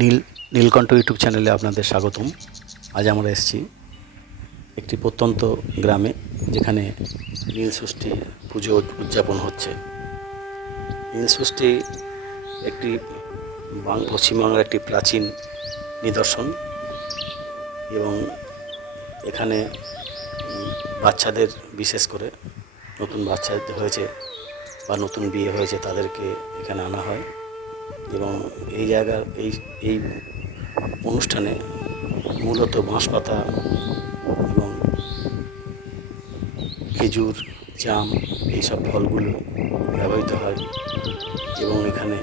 নীল নীলকণ্ঠ YouTube চ্যানেলে আপনাদের স্বাগতম। আজ আমরা এসেছি একটি প্রত্যন্ত গ্রামে যেখানে নীল ষষ্ঠী পুজো উদযাপন হচ্ছে। নীল ষষ্ঠী একটি পশ্চিমবাংলার একটি প্রাচীন নিদর্শন এবং এখানে বাচ্চাদের, বিশেষ করে নতুন বাচ্চা হয়েছে বা নতুন বিয়ে হয়েছে তাদেরকে এখানে আনা হয়। এবং এই জায়গার এই এই অনুষ্ঠানে মূলত বাঁশ পাতা এবং খেজুর, জাম এইসব ফলগুলো ব্যবহৃত হয় এবং এখানে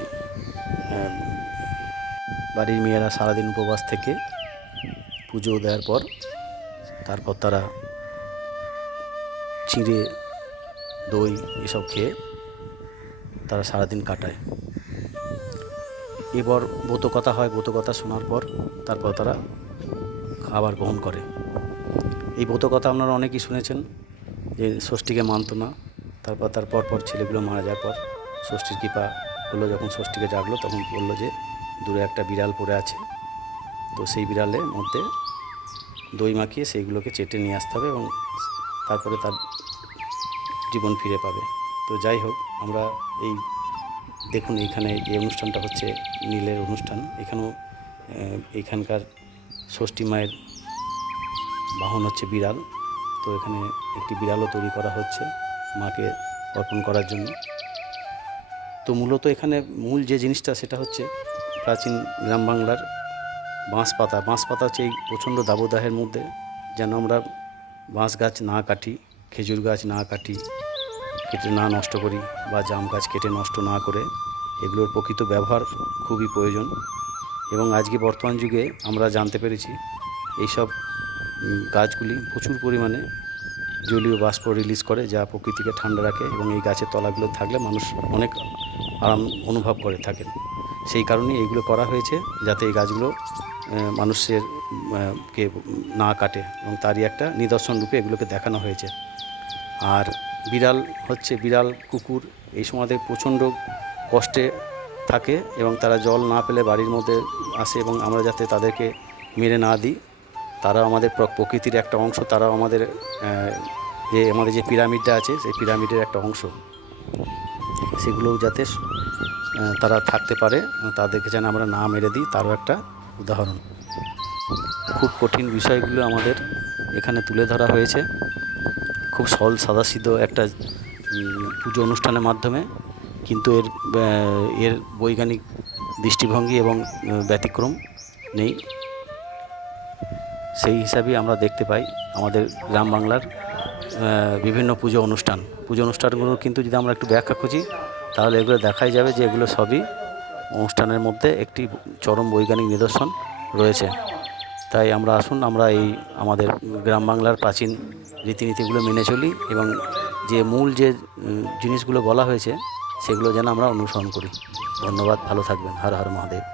বাড়ির মেয়েরা সারাদিন উপবাস থেকে পুজো দেওয়ার পর তারপর তারা চিঁড়ে, দই এসব খেয়ে তারা সারাদিন কাটায়। এবার ব্রত কথা হয় ব্রত কথা শোনার পর তারপর তারা খাবার গ্রহণ করে। এই ব্রত কথা আপনারা অনেকেই শুনেছেন যে ষষ্ঠীকে মানতো না, তারপর তার পর পর ছেলেগুলো মারা যাওয়ার পর ষষ্ঠীর কৃপা হলো যখন ষষ্ঠীকে জাগলো, তখন বলল যে দূরে একটা বিড়াল পড়ে আছে। তো সেই বিড়ালের মধ্যে দই মাখিয়ে সেইগুলোকে চেটে নিয়ে আসতে হবে এবং তারপরে তার জীবন ফিরে পাবে। তো যাই হোক, আমরা এই দেখুন, এখানে যে অনুষ্ঠানটা হচ্ছে নীলের অনুষ্ঠান, এখানেও এখানকার ষষ্ঠী মায়ের বাহন হচ্ছে বিড়াল। তো এখানে একটি বিড়ালও তৈরি করা হচ্ছে মাকে অর্পণ করার জন্য। তো মূলত এখানে মূল যে জিনিসটা, সেটা হচ্ছে প্রাচীন গ্রাম বাংলার বাঁশ পাতা বাঁশ পাতা হচ্ছে এই প্রচণ্ড দাবদাহের মধ্যে যেন আমরা বাঁশ গাছ না কাটি, খেজুর গাছ না কাটি কেটে না নষ্ট করি বা জাম গাছ কেটে নষ্ট না করে, এগুলোর প্রকৃত ব্যবহার খুবই প্রয়োজন। এবং আজকে বর্তমান যুগে আমরা জানতে পেরেছি, এইসব গাছগুলি প্রচুর পরিমাণে জলীয় বাষ্প রিলিজ করে, যা প্রকৃতিকে ঠান্ডা রাখে এবং এই গাছের তলাগুলো থাকলে মানুষ অনেক আরাম অনুভব করে থাকেন। সেই কারণেই এইগুলো করা হয়েছে যাতে এই গাছগুলো মানুষের কে না কাটে এবং তারই একটা নিদর্শন রূপে এগুলোকে দেখানো হয়েছে। আর বিড়াল হচ্ছে বিড়াল, কুকুর, এই সময়তে প্রচণ্ড কষ্টে থাকে এবং তারা জল না পেলে বাড়ির মধ্যে আসে এবং আমরা যাতে তাদেরকে মেরে না দিই। তারাও আমাদের প্র- প্রকৃতির একটা অংশ, তারাও আমাদের যে আমাদের যে পিরামিডটা আছে, সেই পিরামিডের একটা অংশ। সেগুলোও যাতে তারা থাকতে পারে তাদেরকে যেন আমরা না মেরে দিই, তারও একটা উদাহরণ। খুব কঠিন বিষয়গুলো আমাদের এখানে তুলে ধরা হয়েছে। খুব সরল সাদাসিধে একটা পুজো অনুষ্ঠানের মাধ্যমে, কিন্তু এর এর বৈজ্ঞানিক দৃষ্টিভঙ্গি এবং ব্যতিক্রম নেই। সেই হিসাবেই আমরা দেখতে পাই আমাদের গ্রাম বাংলার বিভিন্ন পুজো অনুষ্ঠান। পুজো অনুষ্ঠানগুলো কিন্তু যদি আমরা একটু ব্যাখ্যা খুঁজি, তাহলে এগুলো দেখাই যাবে যে এগুলো সবই অনুষ্ঠানের মধ্যে একটি চরম বৈজ্ঞানিক নিদর্শন রয়েছে। তাই আমরা আসুন, আমরা এই আমাদের গ্রাম বাংলার প্রাচীন রীতিনীতিগুলো মেনে চলি এবং যে মূল যে জিনিসগুলো বলা হয়েছে, সেগুলো যেন আমরা অনুসরণ করি। ধন্যবাদ, ভালো থাকবেন। হর হর মহাদেব।